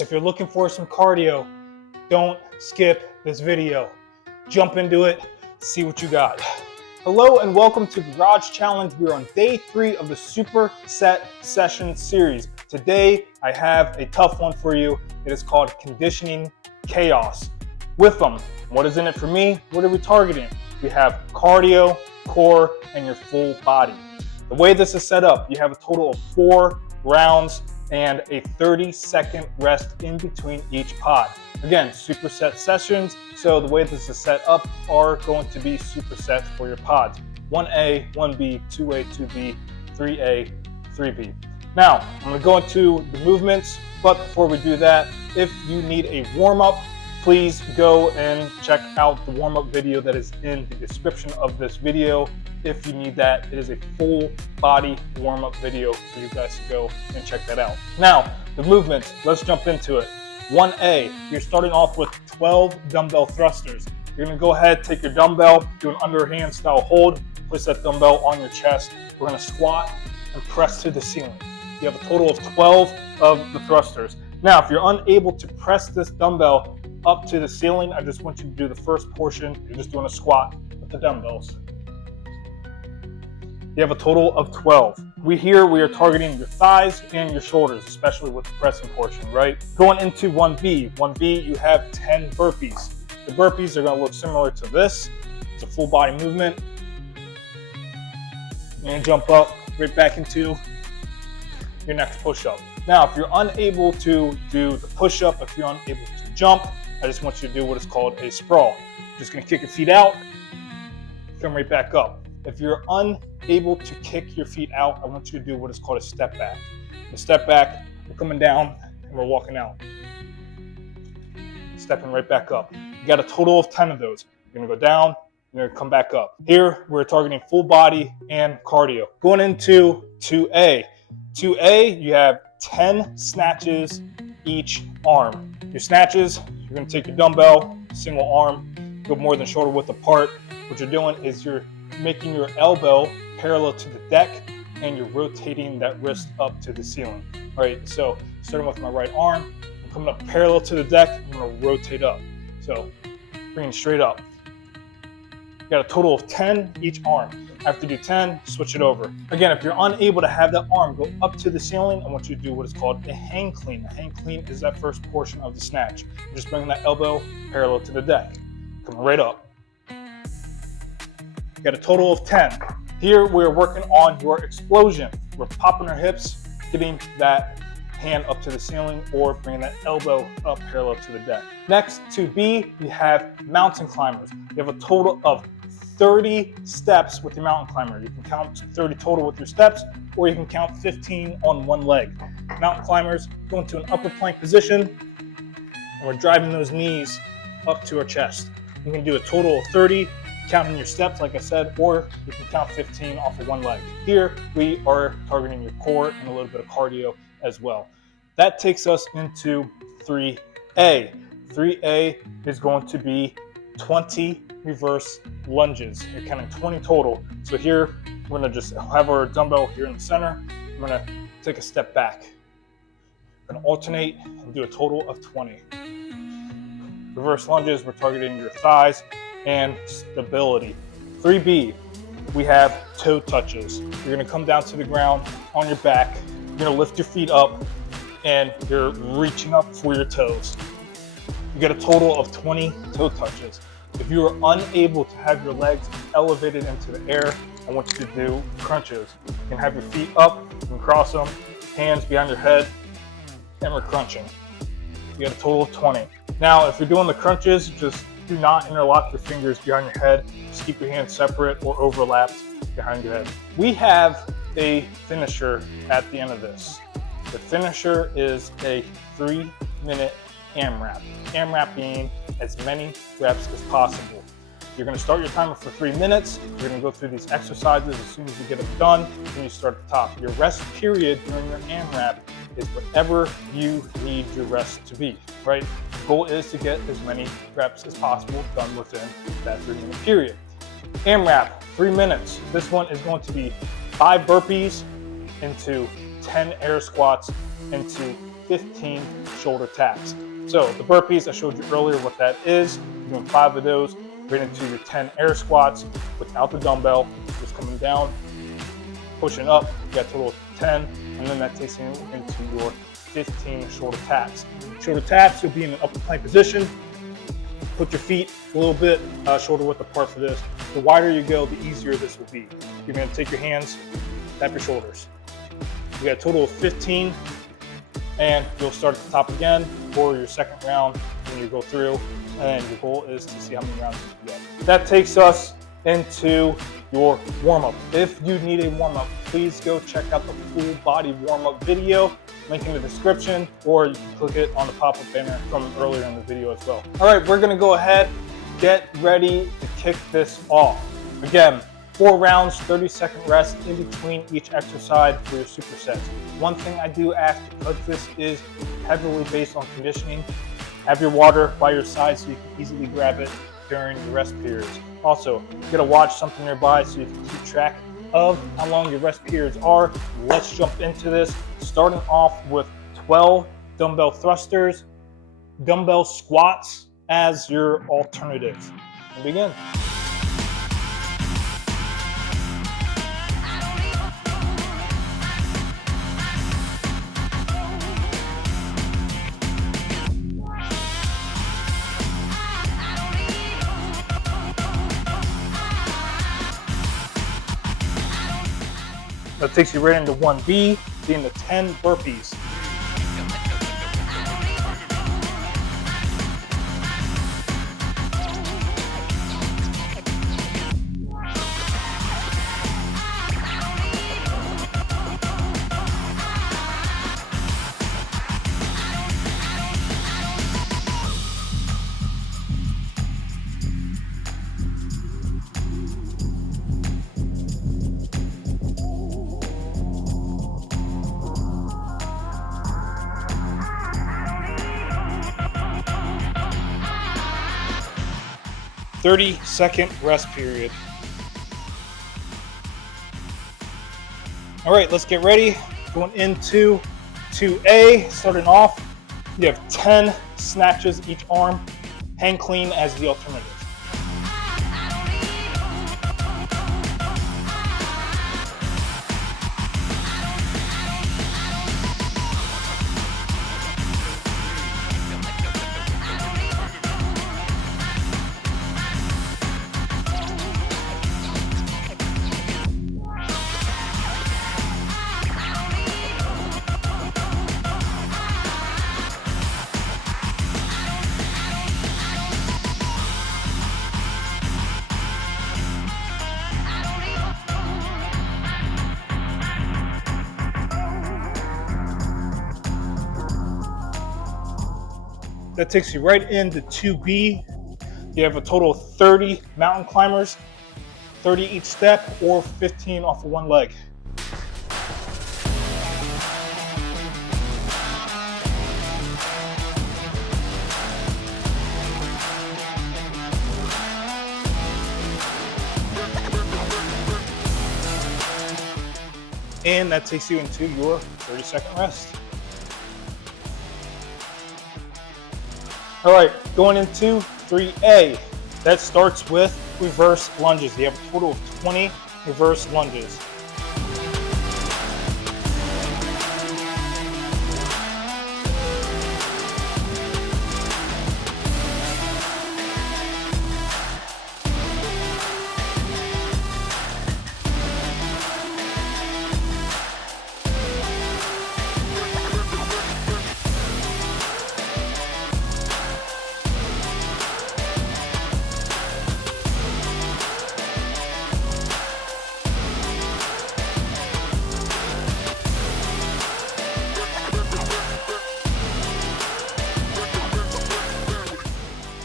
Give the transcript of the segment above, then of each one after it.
If you're looking for some cardio, don't skip this video. Jump into it, see what you got. Hello and welcome to Garage Challenge. We're on day 3 of the Superset session series. Today, I have a tough one for you. It is called Conditioning Chaos. With them, what is in it for me? What are we targeting? We have cardio, core, and your full body. The way this is set up, you have a total of 4 rounds and a 30-second rest in between each pod. Again, superset sessions, so the way this is set up are going to be supersets for your pods. 1A, 1B, 2A, 2B, 3A, 3B. Now, I'm gonna go into the movements, but before we do that, if you need a warm-up, please go and check out the warm-up video that is in the description of this video. If you need that, it is a full body warm-up video for you guys to go and check that out. Now, the movements, let's jump into it. 1A, you're starting off with 12 dumbbell thrusters. You're gonna go ahead, take your dumbbell, do an underhand style hold, place that dumbbell on your chest. We're gonna squat and press to the ceiling. You have a total of 12 of the thrusters. Now, if you're unable to press this dumbbell up to the ceiling, I just want you to do the first portion. You're just doing a squat with the dumbbells. You have a total of 12. We are targeting your thighs and your shoulders, especially with the pressing portion, right? Going into 1B. 1B, you have 10 burpees. The burpees are gonna look similar to this. It's a full body movement. You're gonna jump up right back into your next push-up. Now, if you're unable to do the push-up, if you're unable to jump, I just want you to do what is called a sprawl. You're just gonna kick your feet out, come right back up. If you're unable to kick your feet out, I want you to do what is called a step back. The step back, we're coming down and we're walking out. Stepping right back up. You got a total of 10 of those. You're gonna go down, you're gonna come back up. Here, we're targeting full body and cardio. Going into 2A. 2A, you have 10 snatches each arm. Your snatches, you're gonna take your dumbbell, single arm, go more than shoulder width apart. What you're doing is you're making your elbow parallel to the deck and you're rotating that wrist up to the ceiling. All right, so starting with my right arm, I'm coming up parallel to the deck, I'm gonna rotate up. So bringing straight up. You got a total of 10 each arm. After you do 10, switch it over. Again, if you're unable to have that arm go up to the ceiling, I want you to do what is called a hang clean. A hang clean is that first portion of the snatch. You're just bringing that elbow parallel to the deck. Coming right up. You got a total of 10. Here we're working on your explosion. We're popping our hips, getting that hand up to the ceiling or bringing that elbow up parallel to the deck. Next, to B, you have mountain climbers. You have a total of 30 steps with your mountain climber. You can count 30 total with your steps, or you can count 15 on one leg. Mountain climbers go into an upper plank position, and we're driving those knees up to our chest. You can do a total of 30, counting your steps, like I said, or you can count 15 off of one leg. Here, we are targeting your core and a little bit of cardio as well. That takes us into 3A. 3A is going to be 20 reverse lunges. You're counting 20 total. So here, we're gonna just have our dumbbell here in the center. I'm gonna take a step back. I'm gonna alternate and do a total of 20. Reverse lunges, we're targeting your thighs and stability. 3B, we have toe touches. You're gonna come down to the ground on your back. You're gonna lift your feet up and you're reaching up for your toes. You get a total of 20 toe touches. If you are unable to have your legs elevated into the air, I want you to do crunches. You can have your feet up, you can cross them, hands behind your head, and we're crunching. You get a total of 20. Now, if you're doing the crunches, just do not interlock your fingers behind your head. Just keep your hands separate or overlapped behind your head. We have a finisher at the end of this. The finisher is a 3-minute AMRAP. AMRAP being as many reps as possible. You're gonna start your timer for 3 minutes. You're gonna go through these exercises as soon as you get them done, and you start at the top. Your rest period during your AMRAP is whatever you need your rest to be, right? The goal is to get as many reps as possible done within that 3-minute period. AMRAP, 3 minutes. This one is going to be 5 burpees into 10 air squats into 15 shoulder taps. So the burpees, I showed you earlier what that is. You're doing 5 of those, right into your 10 air squats without the dumbbell, just coming down, pushing up, you got a total of 10, and then that takes you into your 15 shoulder taps. Shoulder taps, you'll be in an upper plank position. Put your feet a little bit shoulder width apart for this. The wider you go, the easier this will be. You're gonna take your hands, tap your shoulders. You got a total of 15, and you'll start at the top again for your second round when you go through, and your goal is to see how many rounds you can get. That takes us into your warm-up. If you need a warm-up, please go check out the full body warm-up video, link in the description, or you can click it on the pop-up banner from earlier in the video as well. All right, we're gonna go ahead, get ready to kick this off. Again, 4 rounds, 30-second rest in between each exercise for your supersets. One thing I do ask, because this is heavily based on conditioning, have your water by your side so you can easily grab it during your rest periods. Also, you gotta watch something nearby so you can keep track of how long your rest periods are. Let's jump into this, starting off with 12 dumbbell thrusters, dumbbell squats as your alternative. And begin. That takes you right into 1B, being the 10 burpees. "30-second rest period." All right, let's get ready. Going into 2A, starting off, you have 10 snatches each arm, hang clean as the alternative. That takes you right into 2B. You have a total of 30 mountain climbers, 30 each step, or 15 off of one leg. And that takes you into your 30-second rest. All right, going into 3A. That starts with reverse lunges. You have a total of 20 reverse lunges.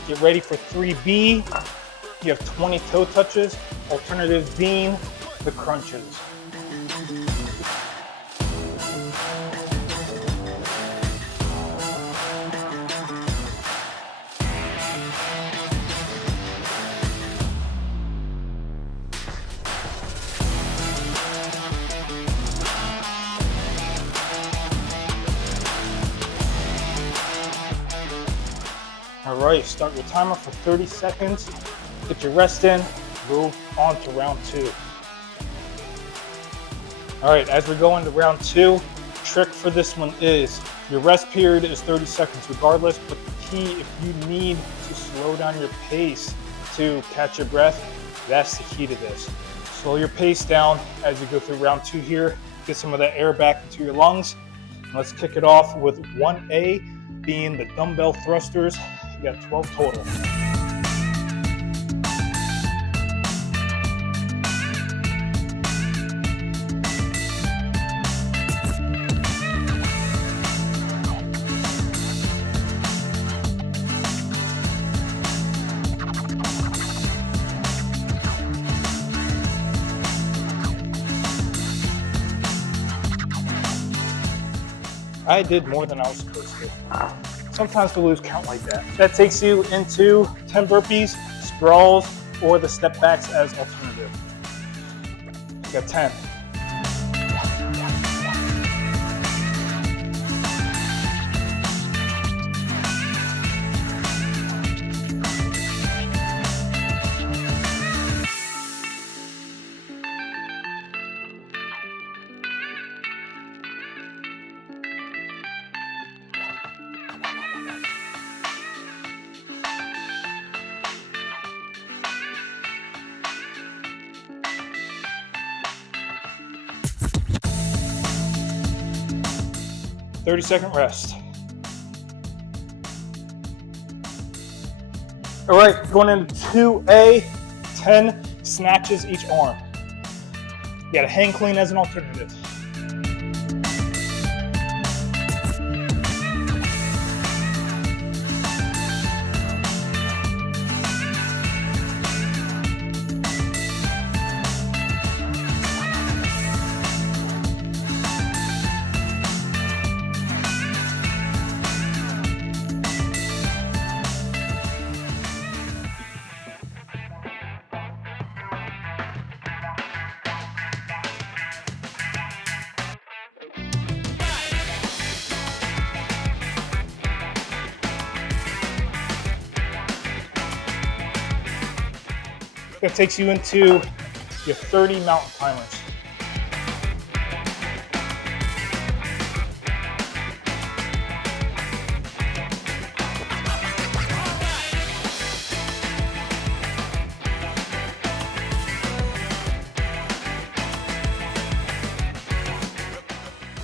Get ready for 3B. You have 20 toe touches, alternative being the crunches. All right, start your timer for 30 seconds. Get your rest in, move on to round 2. All right, as we go into round 2, trick for this one is your rest period is 30 seconds regardless, but the key, if you need to slow down your pace to catch your breath, that's the key to this. Slow your pace down as you go through round 2 here, get some of that air back into your lungs. Let's kick it off with 1A being the dumbbell thrusters. You got 12 total. 'em. I did more than I was supposed to. Sometimes we lose count like that. That takes you into 10 burpees, sprawls, or the step backs as alternative. You got 10. Second rest. All right, going into 2A, 10 snatches each arm. You got a hang clean as an alternative. That takes you into your 30 mountain climbers.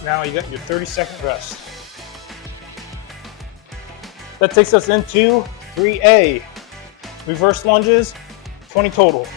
Now you got your 30-second rest. That takes us into 3A, reverse lunges, 20 total.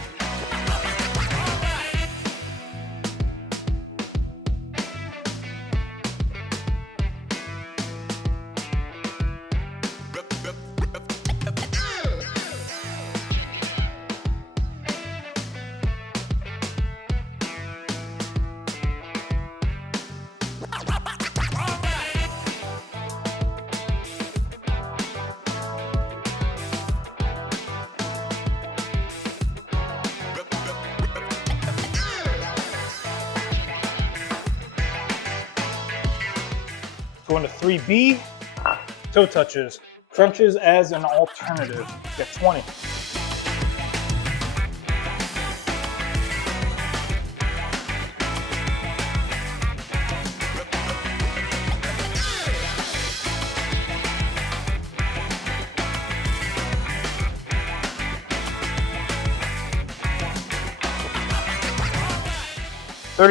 Going to 3B, toe touches, crunches as an alternative. Get 20.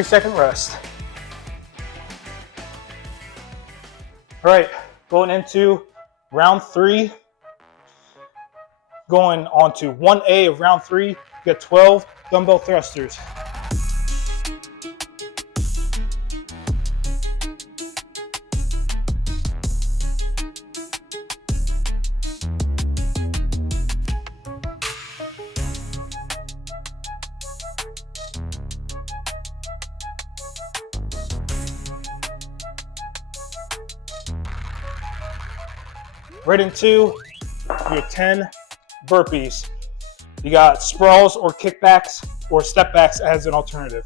Second rest. All right, going into round 3, going on to 1A of round 3, you got 12 dumbbell thrusters. Right into your 10 burpees. You got sprawls or kickbacks or step backs as an alternative.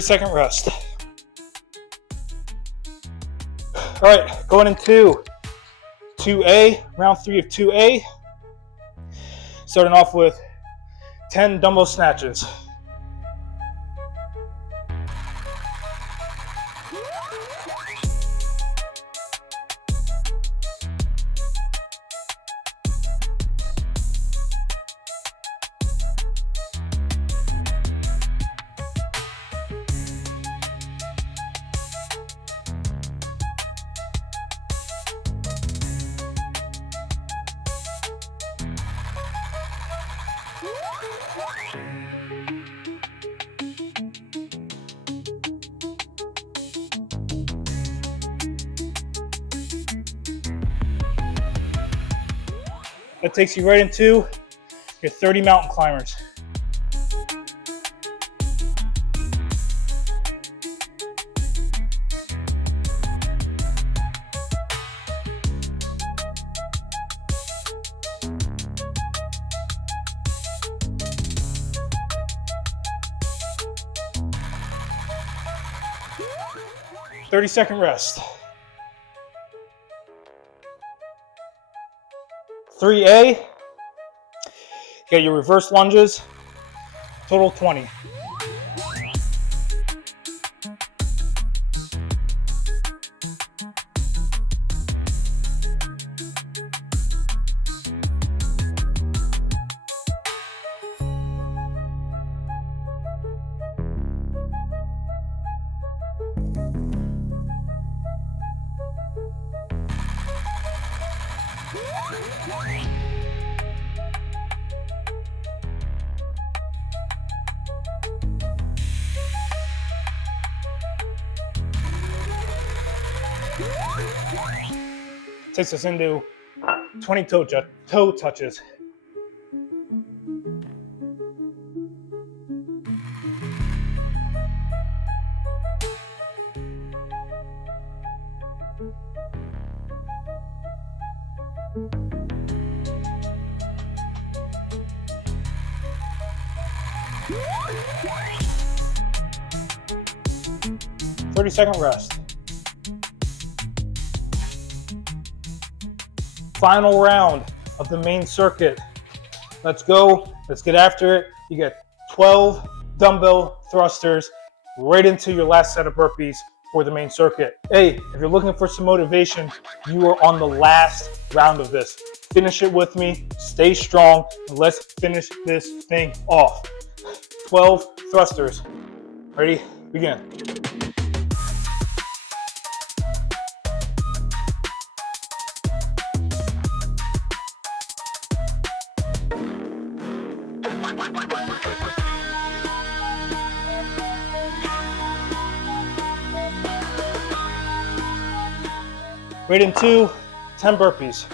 Second rest. All right, going into 2A, round 3 of 2A. Starting off with 10 dumbbell snatches. That takes you right into your 30 mountain climbers. Second rest. 3A, you got your reverse lunges, total 20. Takes us into 20 toe touches. Second rest. Final round of the main circuit. Let's go. Let's get after it. You get 12 dumbbell thrusters right into your last set of burpees for the main circuit. Hey, if you're looking for some motivation, you are on the last round of this. Finish it with me. Stay strong. And let's finish this thing off. 12 thrusters. Ready? Begin. Right into 10 burpees.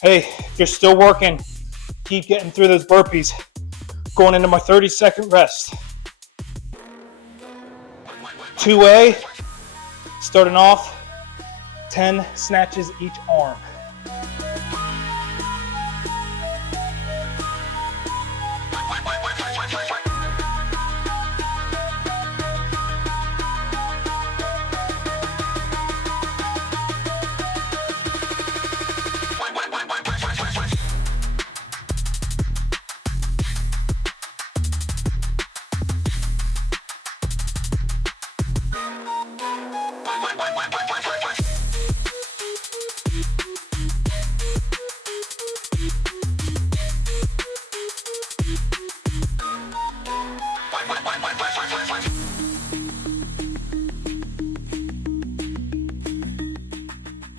Hey, if you're still working, keep getting through those burpees. Going into my 30-second rest. 2A, starting off, 10 snatches each arm.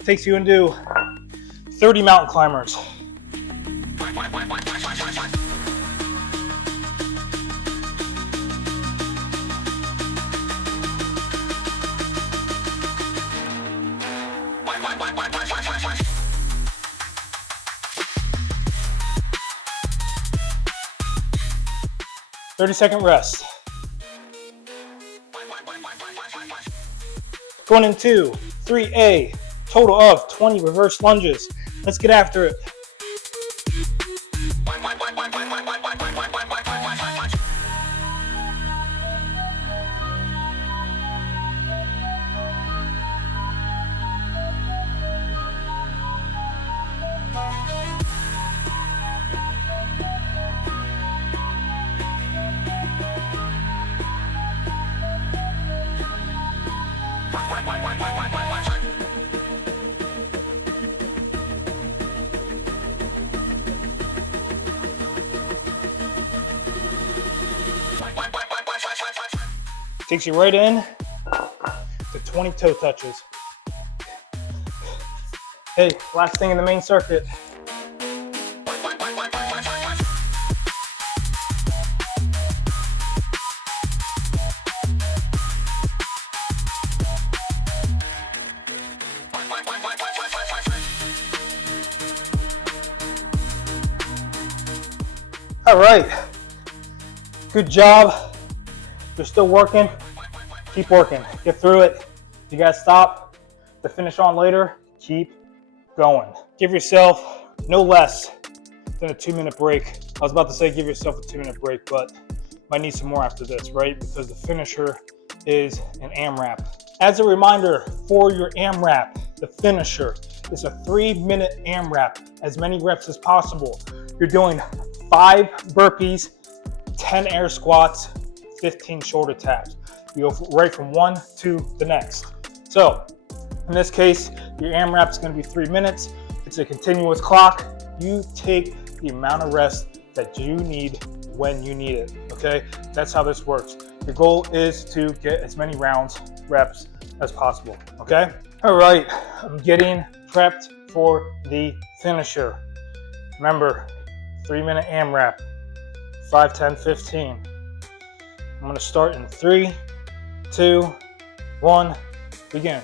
takes you into 30 mountain climbers. Thirty-second rest. Going into 3A, total of 20 reverse lunges. Let's get after it. Takes you right in to 20 toe touches. Hey, last thing in the main circuit. All right, good job. You're still working, keep working, get through it. If you guys stop to finish on later, keep going. Give yourself no less than a 2-minute break. I was about to say give yourself a 2-minute break, but might need some more after this, right? Because the finisher is an AMRAP. As a reminder for your AMRAP, the finisher is a 3-minute AMRAP, as many reps as possible. You're doing 5 burpees, 10 air squats, 15 shoulder taps. You go right from one to the next. So in this case, your AMRAP is going to be 3 minutes. It's a continuous clock. You take the amount of rest that you need when you need it, okay? That's how this works. The goal is to get as many rounds, reps as possible, okay? All right, I'm getting prepped for the finisher. Remember, 3-minute AMRAP, 5, 10, 15. I'm gonna start in 3, 2, 1, begin.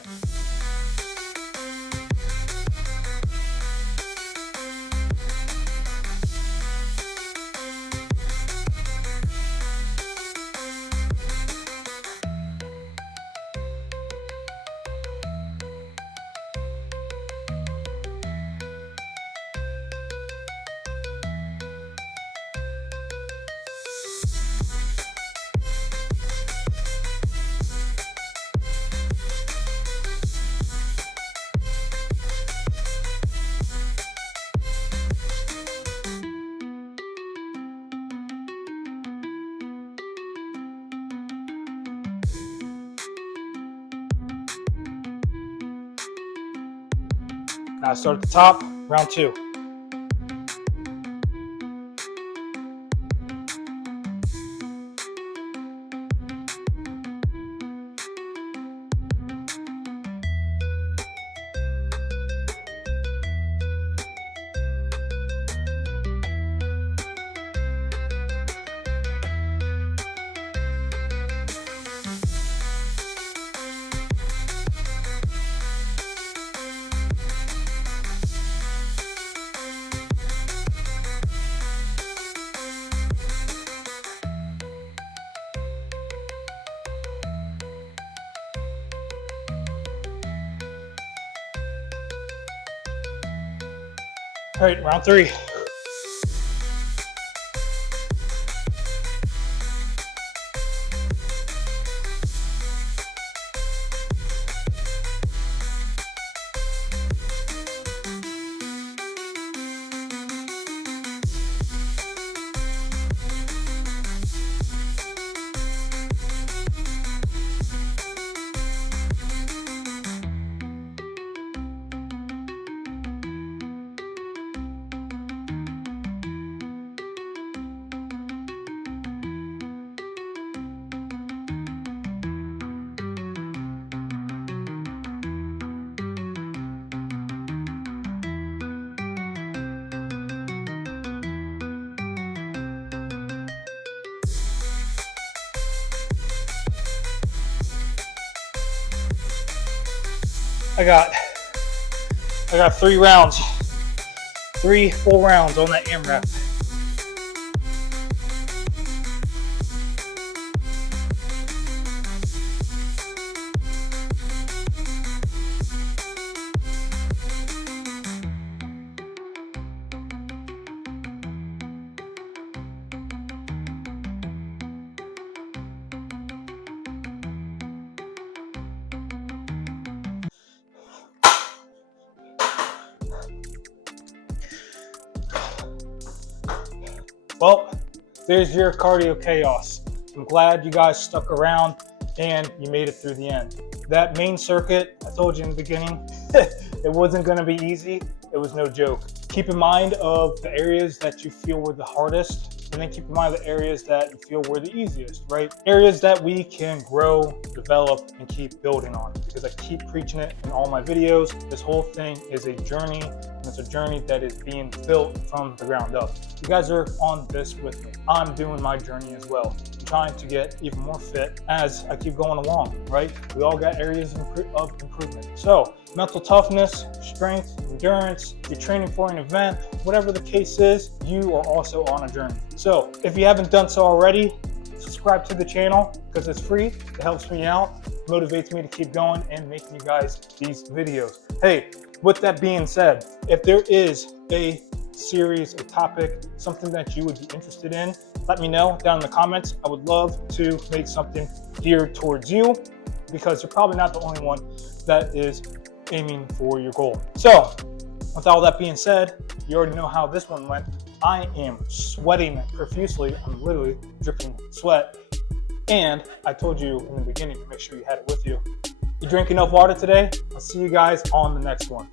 Now start at the top, round 2. All right, round 3. I got 3 rounds, 3 full rounds on that AMRAP. Well, there's your cardio chaos. I'm glad you guys stuck around and you made it through the end. That main circuit, I told you in the beginning, it wasn't going to be easy. It was no joke. Keep in mind of the areas that you feel were the hardest, and then keep in mind the areas that you feel were the easiest, right? Areas that we can grow, develop, and keep building on. Because I keep preaching it in all my videos. This whole thing is a journey, and it's a journey that is being built from the ground up. You guys are on this with me. I'm doing my journey as well. I'm trying to get even more fit as I keep going along, right? We all got areas of improvement. So mental toughness, strength, endurance, you're training for an event, whatever the case is, you are also on a journey. So if you haven't done so already, subscribe to the channel because it's free. It helps me out, motivates me to keep going and making you guys these videos. Hey, with that being said, if there is a series, a topic, something that you would be interested in, let me know down in the comments. I would love to make something geared towards you because you're probably not the only one that is aiming for your goal. So with all that being said, you already know how this one went. I am sweating profusely. I'm literally dripping sweat. And I told you in the beginning to make sure you had it with you. You drink enough water today? I'll see you guys on the next one.